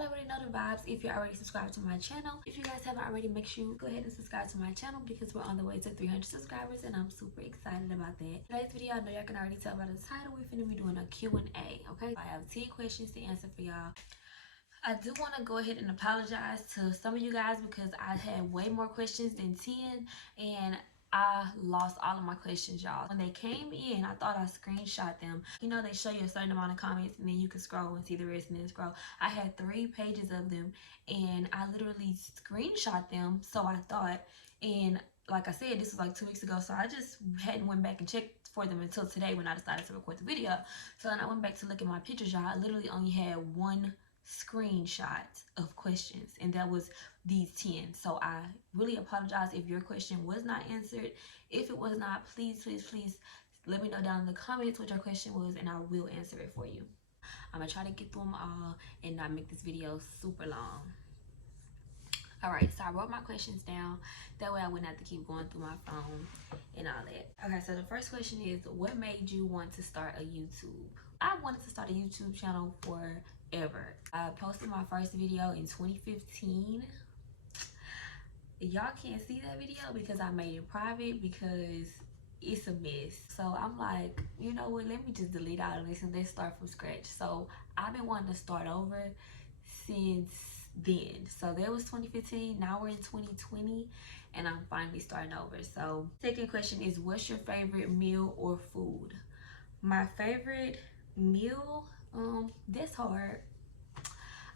y'all already know the vibes. If you're already subscribed to my channel, if you guys haven't already, make sure you go ahead and subscribe to my channel because we're on the way to 300 subscribers and I'm super excited about that. Today's video, I know y'all can already tell by the title, we're finna be doing a Q&A, okay? I have 10 questions to answer for y'all. I do want to go ahead and apologize to some of you guys because I had way more questions than 10 and I lost all of my questions, y'all. When they came in, I thought I screenshot them. You know, they show you a certain amount of comments and then you can scroll and see the rest and then scroll. I had 3 pages of them and I literally screenshot them, so I thought. And like I said, this was like 2 weeks ago, so I just hadn't went back and checked for them until today when I decided to record the video. So then I went back to look at my pictures, y'all. I literally only had 1 screenshot of questions and that was these 10. So I really apologize if your question was not answered. If it was not, please let me know down in the comments what your question was and I will answer it for you. I'm gonna try to get through them all and not make this video super long. Alright, so I wrote my questions down. That way I wouldn't have to keep going through my phone and all that. Okay, so the first question is, what made you want to start a YouTube? I wanted to start a YouTube channel forever. I posted my first video in 2015. Y'all can't see that video because I made it private because it's a mess. So I'm like, you know what, let me just delete all of this and let's start from scratch. So I've been wanting to start over since then. So that was 2015. Now we're in 2020 and I'm finally starting over. So second question is, what's your favorite meal or food? My favorite meal, that's hard.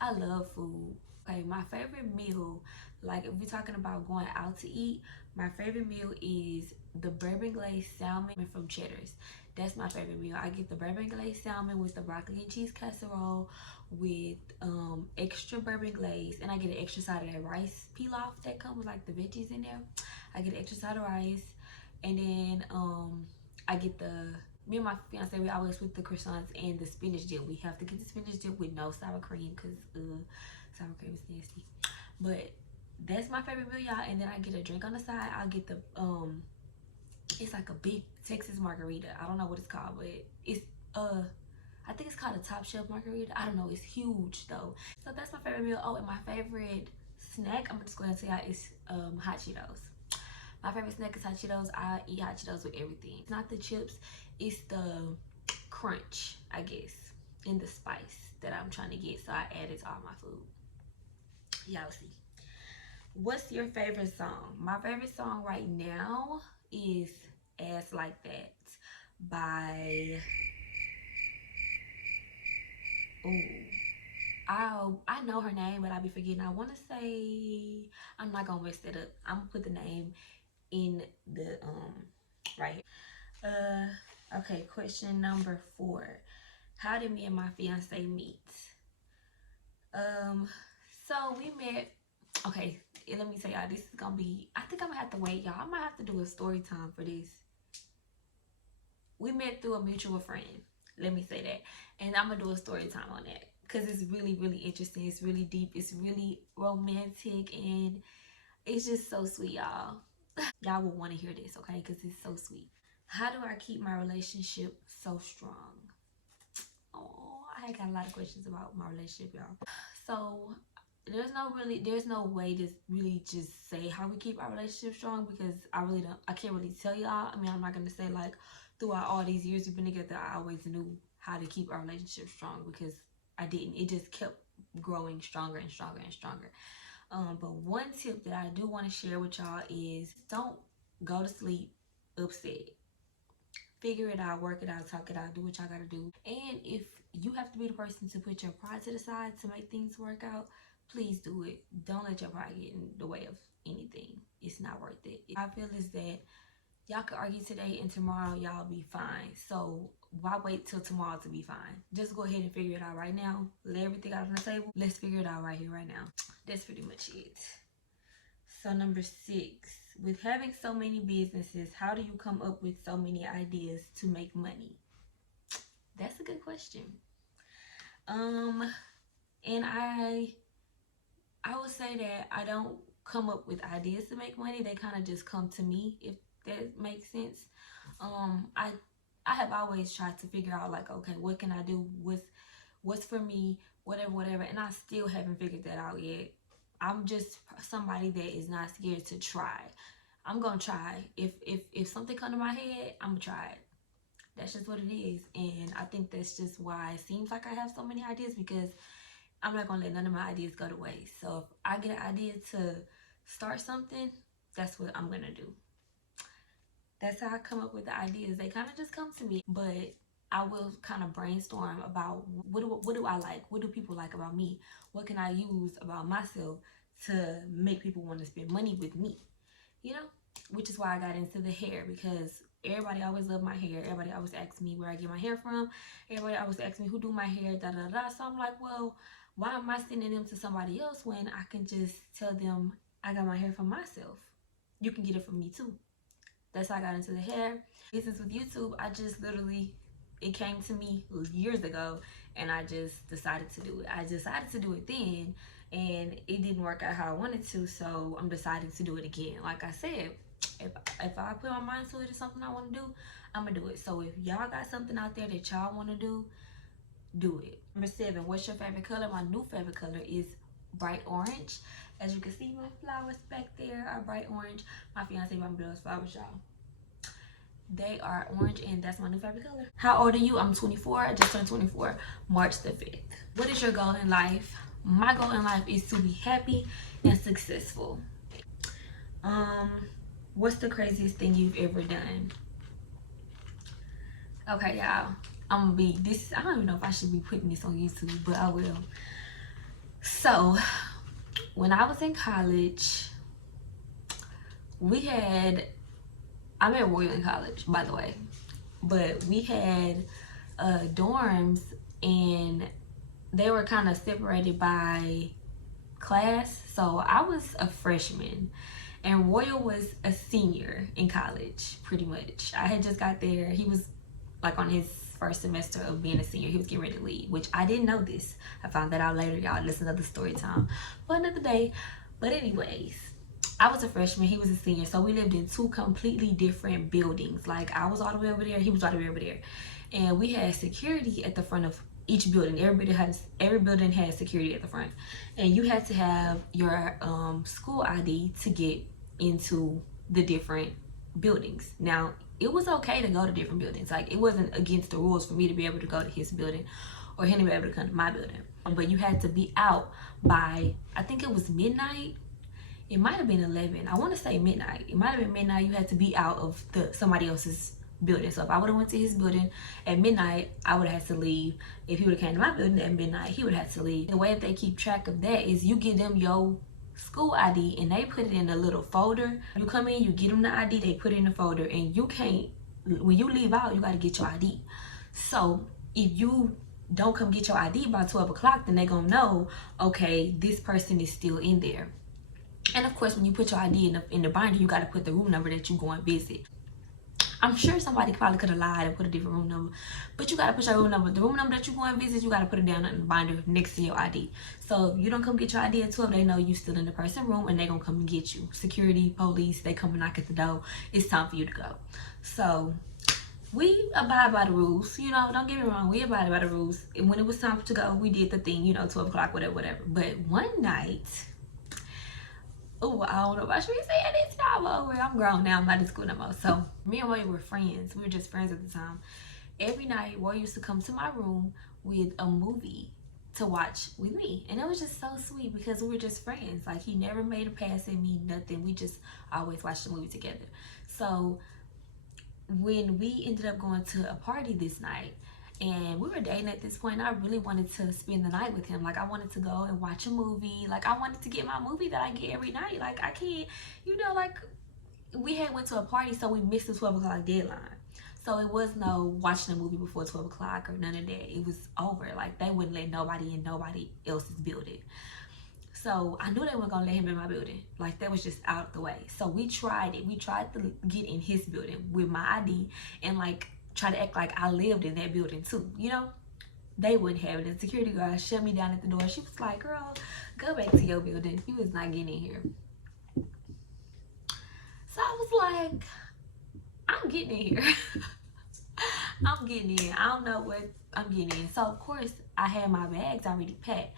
I love food. Okay, my favorite meal, like if we're talking about going out to eat, my favorite meal is the bourbon glazed salmon from Cheddar's. That's my favorite meal. I get the bourbon glazed salmon with the broccoli and cheese casserole with extra bourbon glaze, and I get an extra side of that rice pilaf that comes with like the veggies in there. I get an extra side of rice, and then I get me and my fiance, we always with the croissants and the spinach dip. We have to get the spinach dip with no sour cream because sour cream is nasty. But that's my favorite meal, y'all. And then I get a drink on the side. I'll get the it's like a big Texas margarita. I don't know what it's called, but it's I think it's called a Top Shelf margarita. I don't know. It's huge though. So that's my favorite meal. Oh, and my favorite snack, I'm just going to tell y'all, is hot Cheetos. My favorite snack is hot Cheetos. I eat hot Cheetos with everything. It's not the chips, it's the crunch, I guess, and the spice that I'm trying to get. So I add it to all my food. Y'all see. What's your favorite song? My favorite song right now is Ass Like That by I know her name, but I be forgetting. I want to say, I'm not gonna mess it up. I'm gonna put the name in the right here. Okay, question number 4. How did me and my fiance meet? So we met, okay, let me tell y'all, this is gonna be, I think I'm gonna have to wait, y'all. I might have to do a story time for this. We met through a mutual friend, let me say that, and I'm gonna do a story time on that because it's really interesting. It's really deep, it's really romantic, and it's just so sweet, y'all. Y'all will want to hear this, okay, because it's so sweet. How do I keep my relationship so strong? Oh, I got a lot of questions about my relationship, y'all. So there's no way to really just say how we keep our relationship strong because I can't really tell y'all. I mean, I'm not gonna say like throughout all these years we've been together I always knew how to keep our relationship strong, because I didn't. It just kept growing stronger and stronger and stronger. But one tip that I do want to share with y'all is, don't go to sleep upset. Figure it out, work it out, talk it out, do what y'all gotta do. And if you have to be the person to put your pride to the side to make things work out, please do it. Don't let your pride get in the way of anything. It's not worth it. I feel is that y'all could argue today and tomorrow y'all be fine. So why wait till tomorrow to be fine? Just go ahead and figure it out right now. Lay everything out on the table. Let's figure it out right here, right now. That's pretty much it. So number 6, with having so many businesses, how do you come up with so many ideas to make money? That's a good question. And I would say that I don't come up with ideas to make money. They kind of just come to me, if that makes sense. I have always tried to figure out like, okay, what can I do? What's for me? whatever, and I still haven't figured that out yet. I'm just somebody that is not scared to try. I'm gonna try. If something come to my head, I'm gonna try it. That's just what it is. And I think that's just why it seems like I have so many ideas, because I'm not gonna let none of my ideas go to waste. So if I get an idea to start something, that's what I'm gonna do. That's how I come up with the ideas. They kind of just come to me, but I will kind of brainstorm about what do I like? What do people like about me? What can I use about myself to make people want to spend money with me? You know, which is why I got into the hair, because everybody always loved my hair. Everybody always asks me where I get my hair from. Everybody always asks me who do my hair, da da da. So I'm like, well, why am I sending them to somebody else when I can just tell them I got my hair from myself? You can get it from me too. That's how I got into the hair business with YouTube. I just literally, it came to me years ago, and I just decided to do it. I decided to do it then, and it didn't work out how I wanted to, so I'm deciding to do it again. Like I said, if I put my mind to it, it's something I want to do, I'm gonna do it. So if y'all got something out there that y'all want to do it. Number 7, what's your favorite color? My new favorite color is bright orange. As you can see, my flowers back there are bright orange. My fiance bought me those flowers, y'all. They are orange, and that's my new favorite color. How old are you? I'm 24. I just turned 24 March the 5th. What is your goal in life? My goal in life is to be happy and successful. What's the craziest thing you've ever done? Okay, y'all, I'm gonna be this. I don't even know if I should be putting this on YouTube, but I will. So when I was in college, I'm at Royal in college, by the way, but we had dorms, and they were kind of separated by class. So I was a freshman, and Royal was a senior in college, pretty much. I had just got there. He was like on his first semester of being a senior. He was getting ready to leave, which I didn't know this. I found that out later. Y'all listen to the story time for another day. But anyways, I was a freshman, he was a senior, so we lived in 2 completely different buildings. Like, I was all the way over there, he was all the way over there, and we had security at the front of each building. Every building had security at the front, and you had to have your school ID to get into the different buildings. Now, it was okay to go to different buildings. Like, it wasn't against the rules for me to be able to go to his building or him to be able to come to my building, but you had to be out by, I think it was midnight. It might have been 11. I want to say midnight. It might have been midnight. You had to be out of somebody else's building. So if I would have went to his building at midnight, I would have had to leave. If he would have came to my building at midnight, he would have had to leave. The way that they keep track of that is you give them your school ID, and they put it in a little folder. You come in, you get them the ID, they put it in the folder, and you can't, when you leave out, you got to get your ID. So if you don't come get your ID by 12 o'clock, then they're going to know, okay, this person is still in there. And of course, when you put your ID in the binder, you got to put the room number that you go and visit. I'm sure somebody probably could have lied and put a different room number, but you got to put your room number. The room number that you go and visit, you got to put it down in the binder next to your ID. So if you don't come get your ID at 12, they know you still in the person room, and they going to come and get you. Security, police, they come and knock at the door. It's time for you to go. So we abide by the rules, you know, don't get me wrong, we abided by the rules. And when it was time to go, we did the thing, you know, 12 o'clock, whatever. But one night, oh, I don't know if I should be saying this now, but I'm grown now. I'm not in school no more. So me and Roy were friends. We were just friends at the time. Every night, Roy used to come to my room with a movie to watch with me. And it was just so sweet because we were just friends. Like, he never made a pass at me, nothing. We just always watched the movie together. So when we ended up going to a party this night, and we were dating at this point, I really wanted to spend the night with him. Like, I wanted to go and watch a movie. Like, I wanted to get my movie that I get every night. Like, I can't, you know, like, we had went to a party, so we missed the 12 o'clock deadline. So it was no watching a movie before 12 o'clock or none of that. It was over. Like, they wouldn't let nobody in nobody else's building. So I knew they weren't gonna let him in my building. Like, that was just out of the way. So we tried it. We tried to get in his building with my ID and, like, try to act like I lived in that building too, you know. They wouldn't have it. The security guard shut me down at the door. She was like, girl, go back to your building. You was not getting in here. So I was like, I'm getting in here. I'm getting in. I don't know what I'm getting in. So of course I had my bags already packed.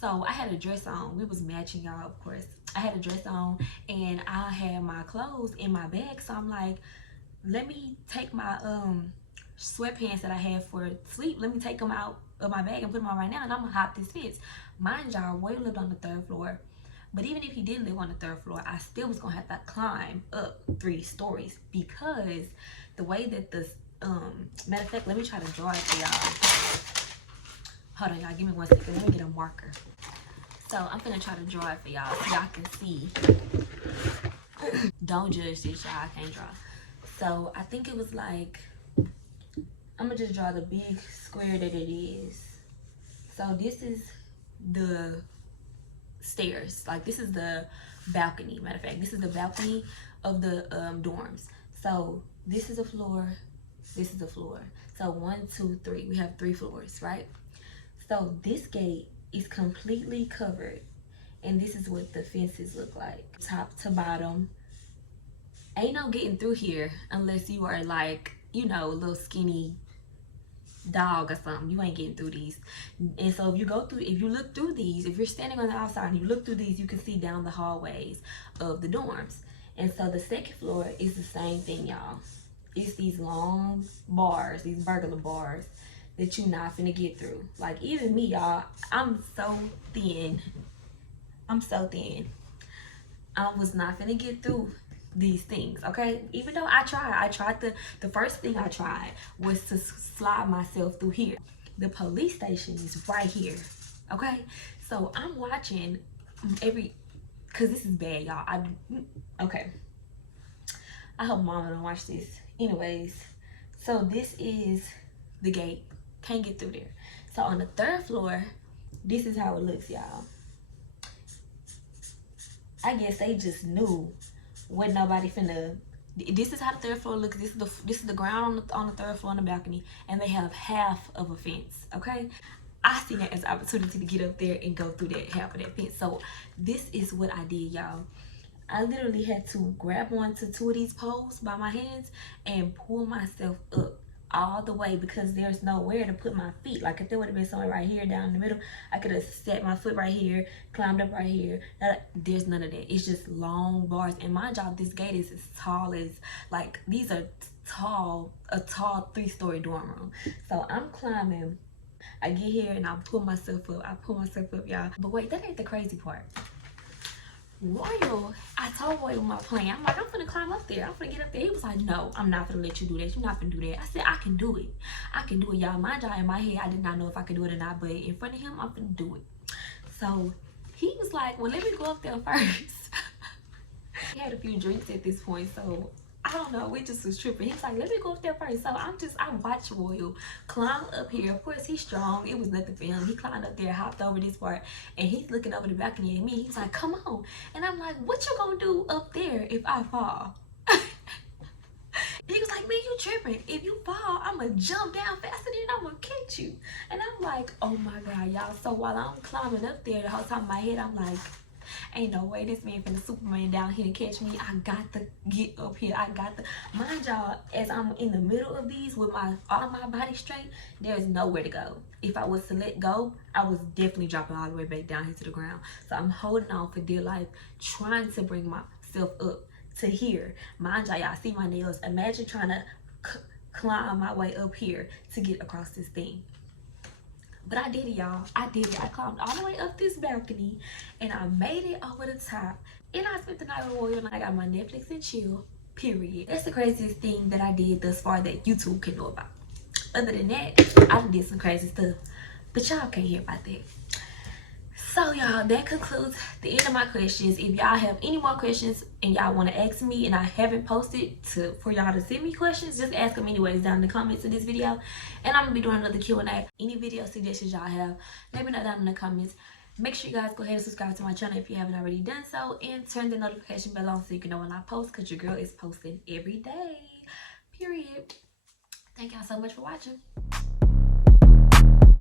So I had a dress on. We was matching, y'all, of course. I had a dress on and I had my clothes in my bag. So I'm like, let me take my sweatpants that I had for sleep. Let me take them out of my bag and put them on right now, and I'm gonna hop this fence. Mind y'all, Roy lived on the 3rd floor. But even if he didn't live on the 3rd floor, I still was gonna have to climb up 3 stories because the way that the matter of fact, let me try to draw it for y'all. Hold on, y'all, give me 1 second. Let me get a marker. So I'm gonna try to draw it for y'all so y'all can see. Don't judge this, y'all. I can't draw. So I think it was like, I'm gonna just draw the big square that it is. So this is the stairs. Like, this is the balcony. Matter of fact, this is the balcony of the dorms. So this is a floor. This is the floor. So 1, 2, 3. We have 3 floors, right? So this gate is completely covered, and this is what the fences look like, top to bottom. Ain't no getting through here unless you are like, you know, a little skinny dog or something. You ain't getting through these. And so if you go through, if you look through these, if you're standing on the outside and you look through these, you can see down the hallways of the dorms. And so the 2nd floor is the same thing, y'all. It's these long bars, these burglar bars that you're not finna get through. Like, even me, y'all, I'm so thin. I'm so thin. I was not finna get through these things, okay? Even though I tried the first thing I tried was to slide myself through here. The police station is right here, okay? So I'm watching cause this is bad, y'all. Okay, I hope mama don't watch this. Anyways, so this is the gate. Can't get through there. So on the 3rd floor, this is how it looks, y'all. I guess they just knew what nobody finna. This is how the 3rd floor looks. This is the ground on the 3rd floor on the balcony, and they have half of a fence. Okay, I see that as an opportunity to get up there and go through that half of that fence. So this is what I did, y'all. I literally had to grab onto 2 of these poles by my hands and pull myself up all the way because there's nowhere to put my feet. Like, if there would have been somewhere right here down in the middle, I could have set my foot right here, climbed up right here. There's none of that. It's just long bars. And my job, this gate is as tall as, like, these are a tall 3-story dorm room. So I'm climbing. I get here and I pull myself up. Y'all. But wait, that ain't the crazy part. Royal, I told Royal my plan. I'm like, I'm gonna climb up there. I'm gonna get up there. He was like, no, I'm not gonna let you do that. You're not gonna do that. I said, I can do it. Y'all. My job in my head, I did not know if I could do it or not, but in front of him, I'm gonna do it. So he was like, well, let me go up there first. He had a few drinks at this point, so I don't know, we just was tripping. He was like, let me go up there first. So I watched Royal climb up here. Of course, he's strong. It was nothing for him. He climbed up there, hopped over this part, and he's looking over the balcony at me. He's like, come on. And I'm like, what you gonna do up there if I fall? He was like, man, you tripping. If you fall, I'm gonna jump down faster than I'm gonna catch you. And I'm like, oh my God, y'all. So while I'm climbing up there, the whole time in my head, I'm like, ain't no way this man finna Superman down here and catch me. I got to get up here. Mind y'all, as I'm in the middle of these with all my body straight, there's nowhere to go. If I was to let go, I was definitely dropping all the way back down here to the ground. So I'm holding on for dear life, trying to bring myself up to here. Mind y'all see my nails. Imagine trying to climb my way up here to get across this thing. But I did it, y'all. I did it. I climbed all the way up this balcony and I made it over the top. And I spent the night with Royal and I got my Netflix and chill, period. That's the craziest thing that I did thus far that YouTube can know about. Other than that, I did some crazy stuff. But y'all can't hear about that. So y'all, that concludes the end of my questions. If y'all have any more questions and y'all want to ask me and I haven't posted for y'all to send me questions, just ask them anyways down in the comments of this video. And I'm going to be doing another Q&A. Any video suggestions y'all have, let me know down in the comments. Make sure you guys go ahead and subscribe to my channel if you haven't already done so. And turn the notification bell on so you can know when I post, because your girl is posting every day. Period. Thank y'all so much for watching.